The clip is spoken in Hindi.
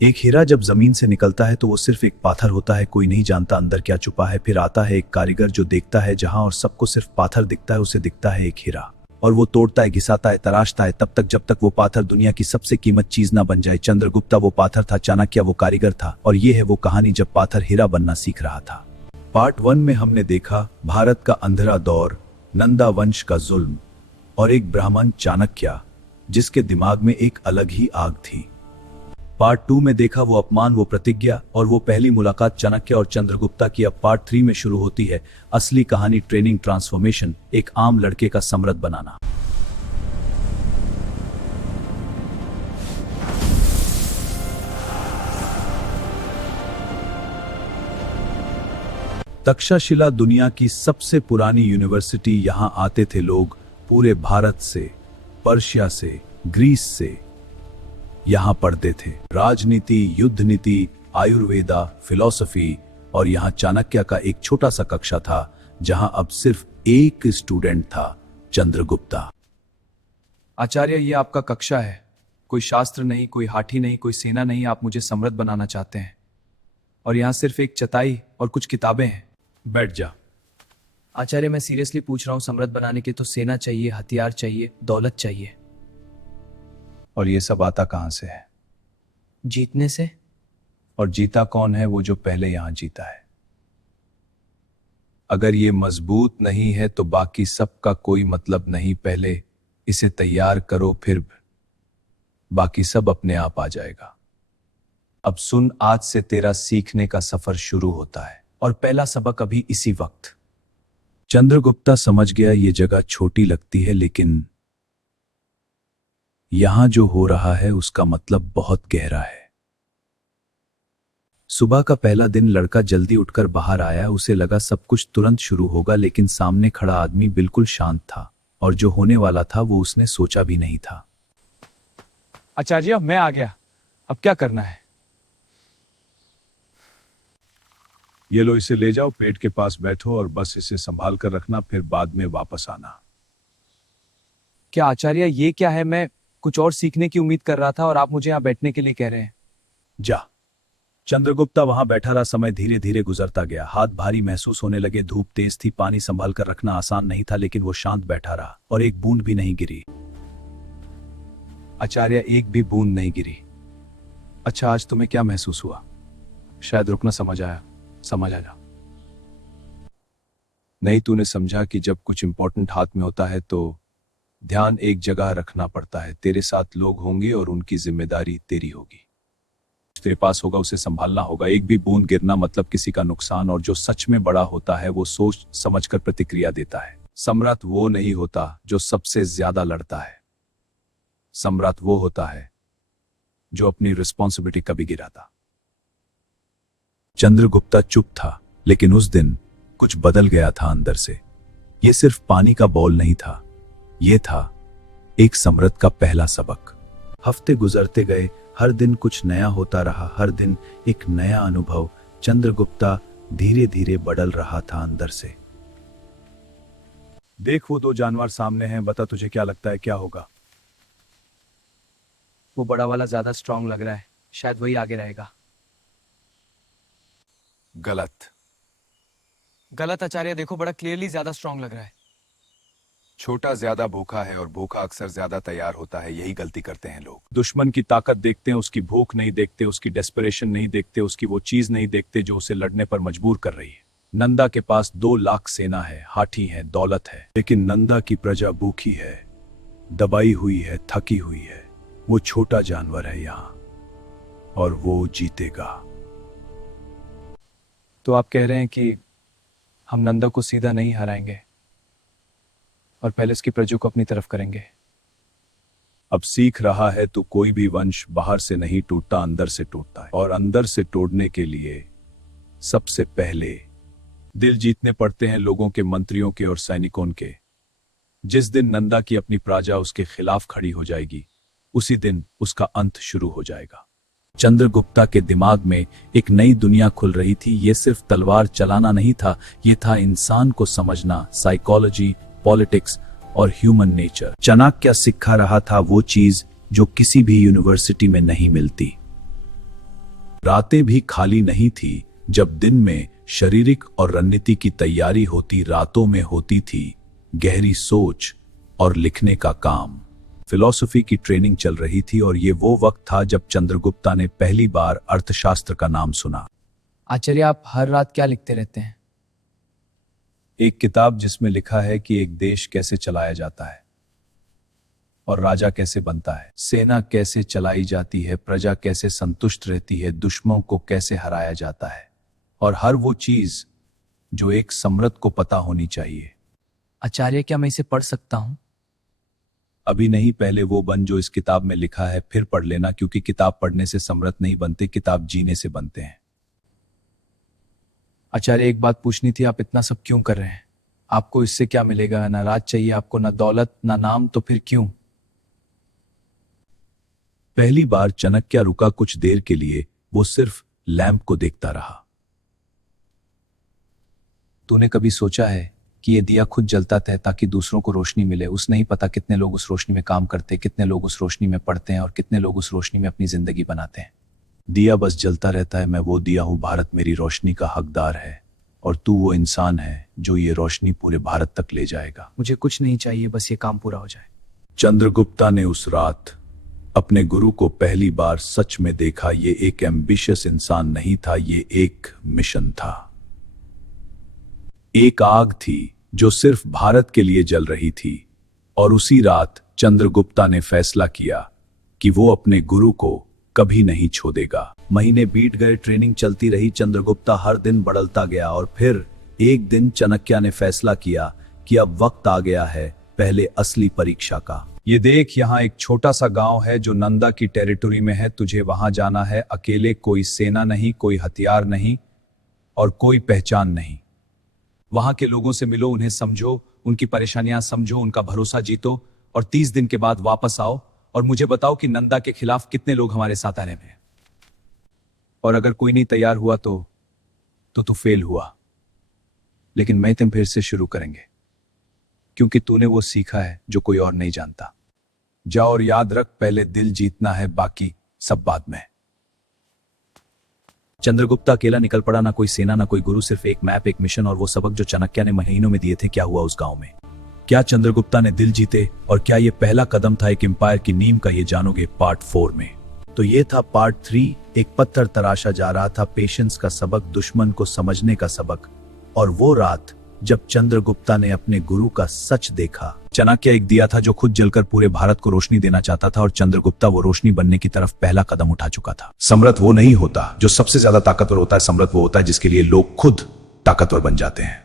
एक हीरा जब जमीन से निकलता है तो वो सिर्फ एक पाथर होता है, कोई नहीं जानता अंदर क्या छुपा है। फिर आता है एक कारीगर जो देखता है जहां और सबको सिर्फ पाथर दिखता है, उसे दिखता है एक हीरा। और वो तोड़ता है, घिसाता है, तराशता है तब तक जब तक वो पाथर दुनिया की सबसे कीमत चीज ना बन जाए। चंद्रगुप्ता वो पाथर था, चाणक्य वो कारीगर था, और ये है वो कहानी जब पाथर हीरा बनना सीख रहा था। पार्ट 1 में हमने देखा भारत का अंधेरा दौर, नंदा वंश का जुल्म और एक ब्राह्मण चाणक्य जिसके दिमाग में एक अलग ही आग थी। पार्ट 2 में देखा वो अपमान, वो प्रतिज्ञा और वो पहली मुलाकात चाणक्य और चंद्रगुप्ता की। अब पार्ट 3 में शुरू होती है असली कहानी, ट्रेनिंग, ट्रांसफॉर्मेशन, एक आम लड़के का सम्राट बनाना। तक्षशिला दुनिया की सबसे पुरानी यूनिवर्सिटी। यहां आते थे लोग पूरे भारत से, पर्शिया से, ग्रीस से। यहां पढ़ते थे राजनीति, युद्ध नीति, आयुर्वेदा, फिलॉसफी। और यहां चाणक्य का एक छोटा सा कक्षा था जहां अब सिर्फ एक स्टूडेंट था, चंद्रगुप्ता। आचार्य, ये आपका कक्षा है। कोई शास्त्र नहीं, कोई हाथी नहीं, कोई सेना नहीं, आप मुझे सम्राट बनाना चाहते हैं। और यहाँ सिर्फ एक चटाई और कुछ किताबें हैं। बैठ जा। आचार्य, मैं सीरियसली पूछ रहा हूँ, सम्राट बनाने के तो सेना चाहिए, हथियार चाहिए, दौलत चाहिए। और ये सब आता कहां से है? जीतने से। और जीता कौन है? वो जो पहले यहां जीता है। अगर ये मजबूत नहीं है तो बाकी सबका कोई मतलब नहीं। पहले इसे तैयार करो, फिर बाकी सब अपने आप आ जाएगा। अब सुन, आज से तेरा सीखने का सफर शुरू होता है और पहला सबक अभी इसी वक्त। चंद्रगुप्ता समझ गया ये जगह छोटी लगती है, लेकिन यहां जो हो रहा है उसका मतलब बहुत गहरा है। सुबह का पहला दिन, लड़का जल्दी उठकर बाहर आया। उसे लगा सब कुछ तुरंत शुरू होगा, लेकिन सामने खड़ा आदमी बिल्कुल शांत था और जो होने वाला था वो उसने सोचा भी नहीं था। आचार्य, मैं आ गया, अब क्या करना है? ये लो, इसे ले जाओ, पेट के पास बैठो और बस इसे संभाल कर रखना, फिर बाद में वापस आना। क्या आचार्य, ये क्या है? मैं कुछ और सीखने की उम्मीद कर रहा था और आप मुझे यहाँ बैठने के लिए कह रहे हैं। जा। चंद्रगुप्ता वहां बैठा रहा। समय धीरे धीरे गुजरता गया। हाथ भारी महसूस होने लगे, धूप तेज थी, पानी संभाल कर रखना आसान नहीं था, लेकिन वो शांत बैठा रहा और एक बूंद भी नहीं गिरी। आचार्य, एक भी बूंद नहीं गिरी। अच्छा, आज तुम्हें क्या महसूस हुआ? शायद रुकना समझ आया। समझ आ जा। नहीं, तूने समझा कि जब कुछ इंपॉर्टेंट हाथ में होता है तो ध्यान एक जगह रखना पड़ता है। तेरे साथ लोग होंगे और उनकी जिम्मेदारी तेरी होगी। तेरे पास होगा, उसे संभालना होगा। एक भी बूंद गिरना मतलब किसी का नुकसान। और जो सच में बड़ा होता है वो सोच समझकर प्रतिक्रिया देता है। सम्राट वो नहीं होता जो सबसे ज्यादा लड़ता है। सम्राट वो होता है जो अपनी रिस्पॉन्सिबिलिटी कभी गिराता। चंद्रगुप्ता चुप था, लेकिन उस दिन कुछ बदल गया था अंदर से। यह सिर्फ पानी का बॉल नहीं था, यह था एक सम्राट का पहला सबक। हफ्ते गुजरते गए, हर दिन कुछ नया होता रहा, हर दिन एक नया अनुभव। चंद्रगुप्ता धीरे धीरे बदल रहा था अंदर से। देख, वो 2 जानवर सामने हैं, बता तुझे क्या लगता है क्या होगा? वो बड़ा वाला ज्यादा स्ट्रांग लग रहा है, शायद वही आगे रहेगा। गलत। गलत आचार्य, देखो बड़ा क्लियरली ज्यादा स्ट्रांग लग रहा है। छोटा ज्यादा भूखा है और भूखा अक्सर ज्यादा तैयार होता है। यही गलती करते हैं लोग। दुश्मन की ताकत देखते हैं, उसकी भूख नहीं देखते, उसकी डेस्परेशन नहीं देखते, उसकी वो चीज नहीं देखते जो उसे लड़ने पर मजबूर कर रही है। नंदा के पास 2 लाख सेना है, हाथी है, दौलत है, लेकिन नंदा की प्रजा भूखी है, दबाई हुई है, थकी हुई है। वो छोटा जानवर है यहाँ और वो जीतेगा। तो आप कह रहे हैं कि हम नंदा को सीधा नहीं हराएंगे और पहले उसकी प्रजा को अपनी तरफ करेंगे? अब सीख रहा है तो कोई भी वंश बाहर से नहीं टूटता, अंदर से टूटता है। और अंदर से तोड़ने के लिए सबसे पहले दिल जीतने पड़ते हैं, लोगों के, मंत्रियों के और सैनिकों के। जिस दिन नंदा की अपनी प्रजा उसके खिलाफ खड़ी हो जाएगी, उसी दिन उसका अंत शुरू हो जाएगा। चंद्रगुप्ता के दिमाग में एक नई दुनिया खुल रही थी। ये सिर्फ तलवार चलाना नहीं था, ये था इंसान को समझना, साइकोलॉजी, पॉलिटिक्स और ह्यूमन नेचर। चाणक्य सिखा रहा था वो चीज जो किसी भी यूनिवर्सिटी में नहीं मिलती। रातें भी खाली नहीं थी। जब दिन में शारीरिक और रणनीति की तैयारी होती, रातों में होती थी गहरी सोच और लिखने का काम। फिलॉसफी की ट्रेनिंग चल रही थी और ये वो वक्त था जब चंद्रगुप्ता ने पहली बार अर्थशास्त्र का नाम सुना। आचार्य, आप हर रात क्या लिखते रहते हैं? एक किताब जिसमें लिखा है कि एक देश कैसे चलाया जाता है और राजा कैसे बनता है, सेना कैसे चलाई जाती है, प्रजा कैसे संतुष्ट रहती है, दुश्मनों को कैसे हराया जाता है, और हर वो चीज जो एक सम्राट को पता होनी चाहिए। आचार्य, क्या मैं इसे पढ़ सकता हूं? अभी नहीं, पहले वो बन जो इस किताब में लिखा है, फिर पढ़ लेना, क्योंकि किताब पढ़ने से सम्राट नहीं बनते, किताब जीने से बनते हैं। आचार्य, एक बात पूछनी थी, आप इतना सब क्यों कर रहे हैं? आपको इससे क्या मिलेगा? ना राज चाहिए आपको, ना दौलत, ना नाम, तो फिर क्यों? पहली बार चाणक्य रुका कुछ देर के लिए, वो सिर्फ लैंप को देखता रहा। तूने कभी सोचा है कि ये दिया खुद जलता है ताकि दूसरों को रोशनी मिले? उस नहीं पता कितने लोग उस रोशनी में काम करते, कितने लोग उस रोशनी में पढ़ते हैं और कितने लोग उस रोशनी में अपनी जिंदगी बनाते हैं। दिया बस जलता रहता है। मैं वो दिया हूं, भारत मेरी रोशनी का हकदार है, और तू वो इंसान है जो ये रोशनी पूरे भारत तक ले जाएगा। मुझे कुछ नहीं चाहिए, बस ये काम पूरा हो जाए। चंद्रगुप्ता ने उस रात अपने गुरु को पहली बार सच में देखा। ये एक एम्बिशियस इंसान नहीं था, ये एक मिशन था। एक आग थी जो सिर्फ भारत के लिए जल रही थी, और उसी रात चंद्रगुप्ता ने फैसला किया कि वो अपने गुरु को कभी नहीं छोड़ेगा। महीने बीत गए, ट्रेनिंग चलती रही, चंद्रगुप्ता हर दिन बढ़ता गया, और फिर एक दिन चाणक्य ने फैसला किया कि अब वक्त आ गया है पहले असली परीक्षा का। ये देख, यहाँ एक छोटा सा गांव है जो नंदा की टेरिटरी में है, तुझे वहां जाना है अकेले, कोई सेना नहीं, कोई हथियार नहीं और कोई पहचान नहीं। वहां के लोगों से मिलो, उन्हें समझो, उनकी परेशानियां समझो, उनका भरोसा जीतो, और 30 दिन के बाद वापस आओ और मुझे बताओ कि नंदा के खिलाफ कितने लोग हमारे साथ आ रहे हैं। और अगर कोई नहीं तैयार हुआ तो तू फेल हुआ, लेकिन मैं तुम फिर से शुरू करेंगे, क्योंकि तूने वो सीखा है जो कोई और नहीं जानता। जाओ और याद रख, पहले दिल जीतना है, बाकी सब बाद में। चंद्रगुप्ता अकेला निकल पड़ा, ना कोई सेना, ना कोई गुरु, सिर्फ एक मैप, एक मिशन और वो सबक जो चाणक्य ने महीनों में दिए थे। क्या हुआ उस गांव में? क्या चंद्रगुप्ता ने दिल जीते, और क्या ये पहला कदम था एक एम्पायर की नींव का? ये जानोगे पार्ट 4 में। तो ये था पार्ट 3। एक पत्थर तराशा जा रहा था, पेशेंस का सबक, दुश्मन को समझने का सबक, और वो रात जब चंद्रगुप्ता ने अपने गुरु का सच देखा। चाणक्य एक दिया था जो खुद जलकर पूरे भारत को रोशनी देना चाहता था, और चंद्रगुप्ता वो रोशनी बनने की तरफ पहला कदम उठा चुका था। सम्राट वो नहीं होता जो सबसे ज्यादा ताकतवर होता है, सम्राट वो होता है जिसके लिए लोग खुद ताकतवर बन जाते हैं।